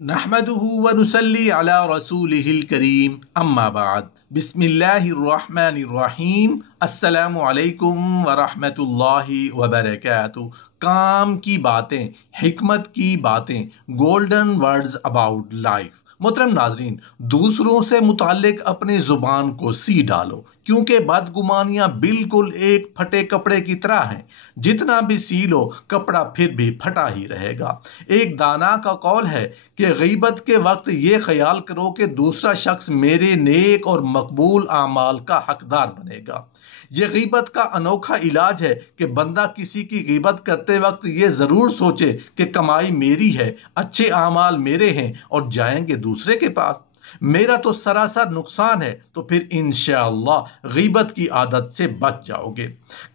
नहमदुहु व नुसल्ली अला रसूलिहिल करीम अम्मा बाद बिस्मिल्लाहिर रहमानिर रहीम अस्सलामु अलैकुम व रहमतुल्लाहि व बरकातुहू। काम की बातें, हिकमत की बातें, गोल्डन वर्ड्स अबाउट लाइफ। मोहतरम नाजरीन, दूसरों से मुताल्लिक अपनी ज़ुबान को सी डालो, क्योंकि बदगुमानियाँ बिल्कुल एक फटे कपड़े की तरह हैं। जितना भी सी लो, कपड़ा फिर भी फटा ही रहेगा। एक दाना का कौल है कि गीबत के वक्त ये ख्याल करो कि दूसरा शख्स मेरे नेक और मकबूल आमाल का हकदार बनेगा। ये गीबत का अनोखा इलाज है कि बंदा किसी की गीबत करते वक्त ये ज़रूर सोचे कि कमाई मेरी है, अच्छे आमाल मेरे हैं और जाएंगे दूसरे के पास। मेरा तो सरासर नुकसान है, तो फिर इंशाअल्लाह गीबत की आदत से बच जाओगे।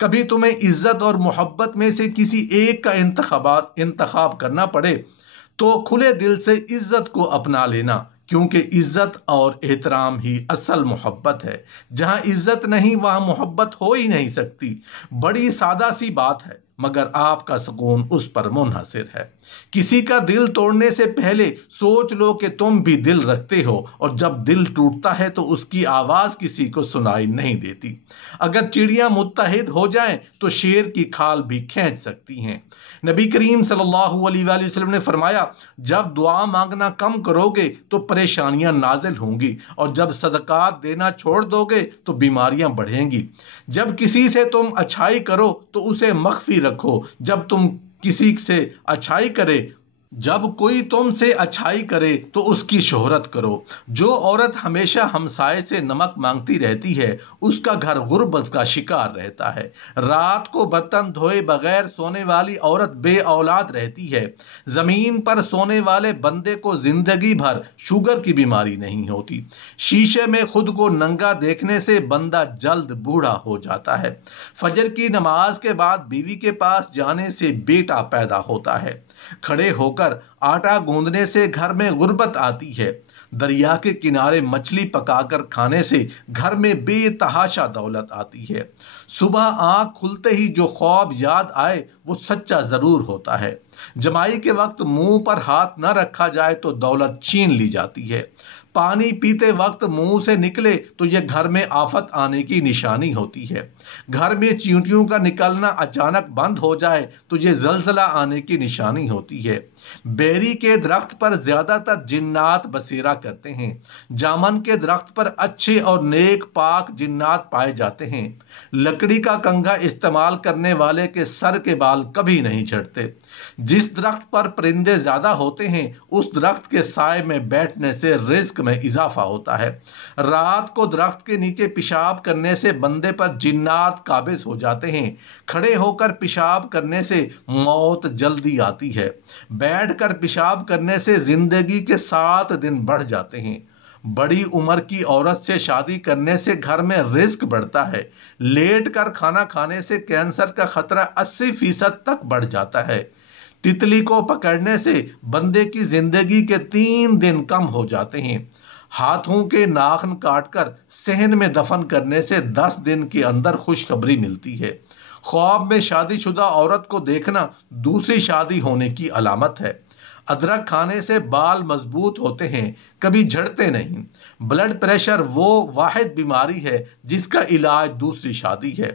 कभी तुम्हें इज्जत और मोहब्बत में से किसी एक का इंतखाब करना पड़े तो खुले दिल से इज्जत को अपना लेना, क्योंकि इज्जत और एहतराम ही असल मोहब्बत है। जहाँ इज्जत नहीं वहाँ मोहब्बत हो ही नहीं सकती। बड़ी सादा सी बात है, मगर आपका सुकून उस पर मुनहसर है। किसी का दिल तोड़ने से पहले सोच लो कि तुम भी दिल रखते हो, और जब दिल टूटता है तो उसकी आवाज़ किसी को सुनाई नहीं देती। अगर चिड़ियाँ मुत्तहिद हो जाएं तो शेर की खाल भी खींच सकती हैं। नबी करीम सल्लल्लाहु अलैहि वसल्लम ने फरमाया, जब दुआ मांगना कम करोगे तो परेशानियां नाजिल होंगी, और जब सदकात देना छोड़ दोगे तो बीमारियां बढ़ेंगी। जब किसी से तुम अच्छाई करो तो उसे मख्फी रखो। जब कोई तुमसे अच्छाई करे तो उसकी शोहरत करो। जो औरत हमेशा हमसाए से नमक मांगती रहती है, उसका घर गुर्बत का शिकार रहता है। रात को बर्तन धोए बगैर सोने वाली औरत बे औलाद रहती है। ज़मीन पर सोने वाले बंदे को जिंदगी भर शुगर की बीमारी नहीं होती। शीशे में खुद को नंगा देखने से बंदा जल्द बूढ़ा हो जाता है। फजर की नमाज के बाद बीवी के पास जाने से बेटा पैदा होता है। खड़े होकर आटा गूंदने से घर में गुर्बत आती है। दरिया के किनारे मछली पकाकर खाने से घर में बेतहाशा दौलत आती है। सुबह आंख खुलते ही जो ख्वाब याद आए वो सच्चा जरूर होता है। जमाई के वक्त मुंह पर हाथ न रखा जाए तो दौलत छीन ली जाती है। पानी पीते वक्त मुंह से निकले तो यह घर में आफत आने की निशानी होती है। घर में चींटियों का निकलना अचानक बंद हो जाए तो यह जलजला आने की निशानी होती है। बेरी के दरख्त पर ज्यादातर जिन्नात बसेरा करते हैं। जामन के दरख्त पर अच्छे और नेक पाक जिन्नात पाए जाते हैं। लकड़ी का कंघा इस्तेमाल करने वाले के सर के बाल कभी नहीं झड़ते। जिस दरख्त पर परिंदे ज्यादा होते हैं, उस दरख्त के साए में बैठने से रिज्क में इजाफा होता है। रात को दरख्त के नीचे पेशाब करने से बंदे पर जिन्नात काबिज हो जाते हैं। खड़े होकर पेशाब करने से मौत जल्दी आती है। बैठकर पेशाब करने से जिंदगी के 7 दिन बढ़ जाते हैं। बड़ी उम्र की औरत से शादी करने से घर में रिस्क बढ़ता है। लेट कर खाना खाने से कैंसर का खतरा 80% तक बढ़ जाता है। तितली को पकड़ने से बंदे की जिंदगी के 3 दिन कम हो जाते हैं। हाथों के नाखून काटकर सहन में दफन करने से 10 दिन के अंदर खुशखबरी मिलती है। ख्वाब में शादीशुदा औरत को देखना दूसरी शादी होने की अलामत है। अदरक खाने से बाल मजबूत होते हैं, कभी झड़ते नहीं। ब्लड प्रेशर वो वाहिद बीमारी है जिसका इलाज दूसरी शादी है।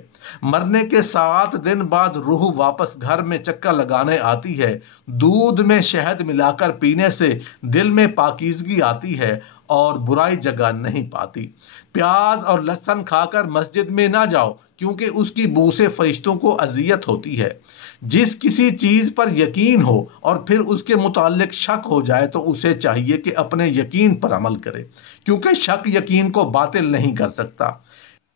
मरने के 7 दिन बाद रूह वापस घर में चक्कर लगाने आती है। दूध में शहद मिलाकर पीने से दिल में पाकीज़गी आती है और बुराई जगह नहीं पाती। प्याज और लहसुन खाकर मस्जिद में ना जाओ, क्योंकि उसकी बू से फरिश्तों को अजियत होती है। जिस किसी चीज़ पर यकीन हो और फिर उसके मुताल्लिक शक हो जाए तो उसे चाहिए कि अपने यकीन पर अमल करे, क्योंकि शक यकीन को बातिल नहीं कर सकता।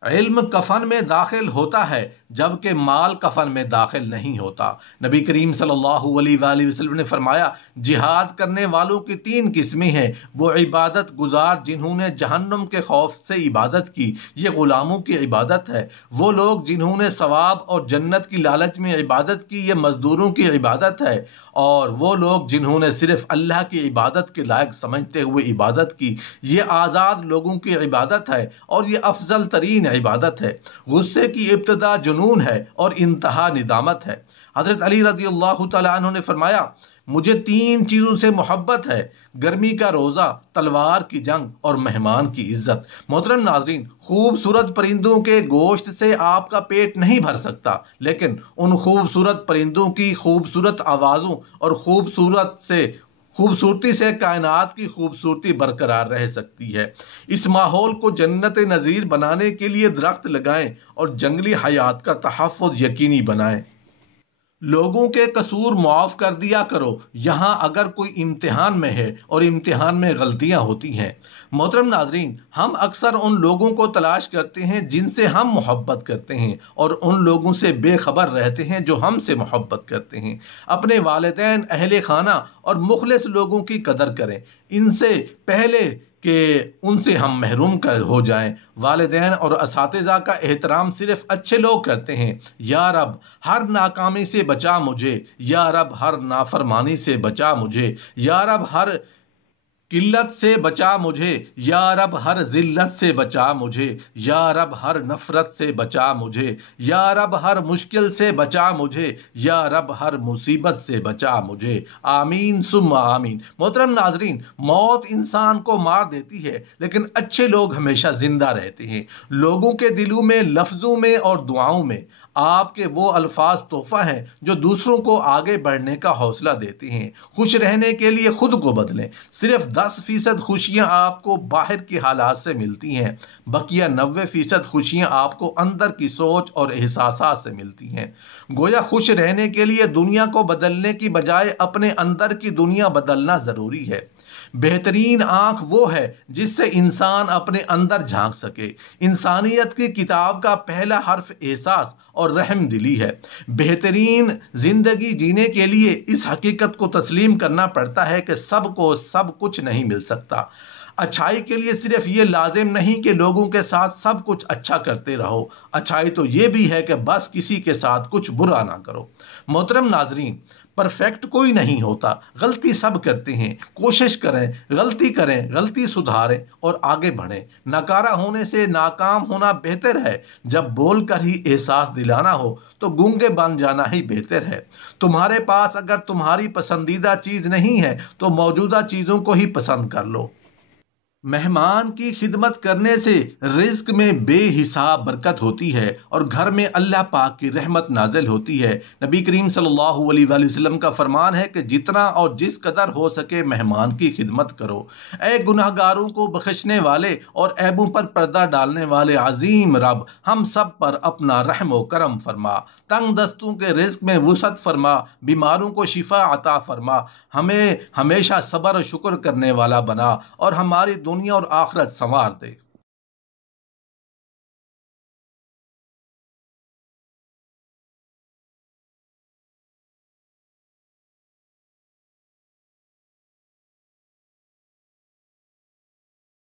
इल्म कफन में दाखिल होता है, जबकि माल कफन में दाखिल नहीं होता। नबी करीम सल्लल्लाहु अलैहि वसल्लम ने फरमाया, जिहाद करने वालों की 3 किस्में हैं। वो इबादत गुजार जिन्होंने जहन्नम के खौफ से इबादत की, ये ग़ुलामों की इबादत है। वो लोग जिन्होंने सवाब और जन्नत की लालच में इबादत की, ये मजदूरों की इबादत है। और वो लोग जिन्होंने सिर्फ अल्लाह की इबादत के लायक समझते हुए इबादत की, ये आज़ाद लोगों की इबादत है और ये अफजल तरीन इबादत है। गुस्से की इब्तदा जुनून है और इंतहा निदामत है। हज़रत अली रज़ियल्लाहु तआला अन्हु ने फरमाया, مجھے 3 چیزوں سے محبت ہے: گرمی کا روزہ، تلوار کی جنگ اور مہمان کی عزت۔ محترم ناظرین، خوبصورت پرندوں کے گوشت سے آپ کا پیٹ نہیں بھر سکتا، لیکن ان خوبصورت پرندوں کی خوبصورت آوازوں اور خوبصورتی سے کائنات کی خوبصورتی برقرار رہ سکتی ہے۔ اس ماحول کو جنت نظیر بنانے کے لیے درخت لگائیں اور جنگلی حیات کا تحفظ یقینی بنائیں۔ لوگوں کے قصور معاف کر دیا کرو یہاں اگر کوئی امتحان میں ہے اور امتحان میں غلطیاں ہوتی ہیں۔ محترم ناظرین، ہم اکثر ان لوگوں کو تلاش کرتے ہیں جن سے ہم محبت کرتے ہیں اور ان لوگوں سے بے خبر رہتے ہیں جو ہم سے محبت کرتے ہیں۔ اپنے والدین، اہل خانہ اور مخلص لوگوں کی قدر کریں، ان سے پہلے کہ ان سے ہم محروم ہو جائیں۔ والدین اور اساتذہ کا احترام صرف اچھے لوگ کرتے ہیں۔ یا رب، ہر ناکامی سے بچا مجھے، یا رب ہر نافرمانی سے بچا مجھے، یا رب ہر قلت سے بچا مجھے، یا رب ہر ذلت سے بچا مجھے، یا رب ہر نفرت سے بچا مجھے، یا رب ہر مشکل سے بچا مجھے، یا رب ہر مصیبت سے بچا مجھے، آمین ثم آمین۔ محترم ناظرین، موت انسان کو مار دیتی ہے لیکن اچھے لوگ ہمیشہ زندہ رہتے ہیں۔ لوگوں کے دلوں میں، لفظوں میں اور دعاؤں میں آپ کے وہ الفاظ تحفہ ہیں جو دوسروں کو آگے بڑھنے کا حوصلہ دیتے ہیں۔ خوش رہنے کے لیے خود کو بدلیں۔ صرف 10% خوشیاں آپ کو باہر کے حالات سے ملتی ہیں، بقیہ 90% خوشیاں آپ کو اندر کی سوچ اور احساسات سے ملتی ہیں۔ گویا خوش رہنے کے لیے دنیا کو بدلنے کی بجائے اپنے اندر کی دنیا بدلنا ضروری ہے۔ بہترین آنکھ وہ ہے جس سے انسان اپنے اندر جھانک سکے۔ انسانیت کی کتاب کا پہلا حرف احساس اور رحم دلی ہے۔ بہترین زندگی جینے کے لیے اس حقیقت کو تسلیم کرنا پڑتا ہے کہ سب کو سب کچھ نہیں مل سکتا۔ اچھائی کے لیے صرف یہ لازم نہیں کہ لوگوں کے ساتھ سب کچھ اچھا کرتے رہو، اچھائی تو یہ بھی ہے کہ بس کسی کے ساتھ کچھ برا نہ کرو۔ محترم ناظرین، پرفیکٹ کوئی نہیں ہوتا، غلطی سب کرتے ہیں۔ کوشش کریں، غلطی کریں، غلطی سدھاریں اور آگے بڑھیں۔ ناکارہ ہونے سے ناکام ہونا بہتر ہے۔ جب بول کر ہی احساس دلانا ہو تو گونگے بن جانا ہی بہتر ہے۔ تمہارے پاس اگر تمہاری پسندیدہ چیز نہیں ہے تو موجودہ چیزوں کو ہی پسند کر لو۔ مہمان کی خدمت کرنے سے رزق میں بے حساب برکت ہوتی ہے اور گھر میں اللہ پاک کی رحمت نازل ہوتی ہے۔ نبی کریم صلی اللہ علیہ وآلہ وسلم کا فرمان ہے کہ جتنا اور جس قدر ہو سکے مہمان کی خدمت کرو۔ اے گناہگاروں کو بخشنے والے اور عیبوں پر پردہ ڈالنے والے عظیم رب، ہم سب پر اپنا رحم و کرم فرما، تنگ دستوں کے رزق میں وسعت فرما، بیماروں کو شفا عطا فرما، ہمیں ہمیشہ صبر و شکر کرنے والا بنا اور ہماری دنیا اور آخرت سنوار دے۔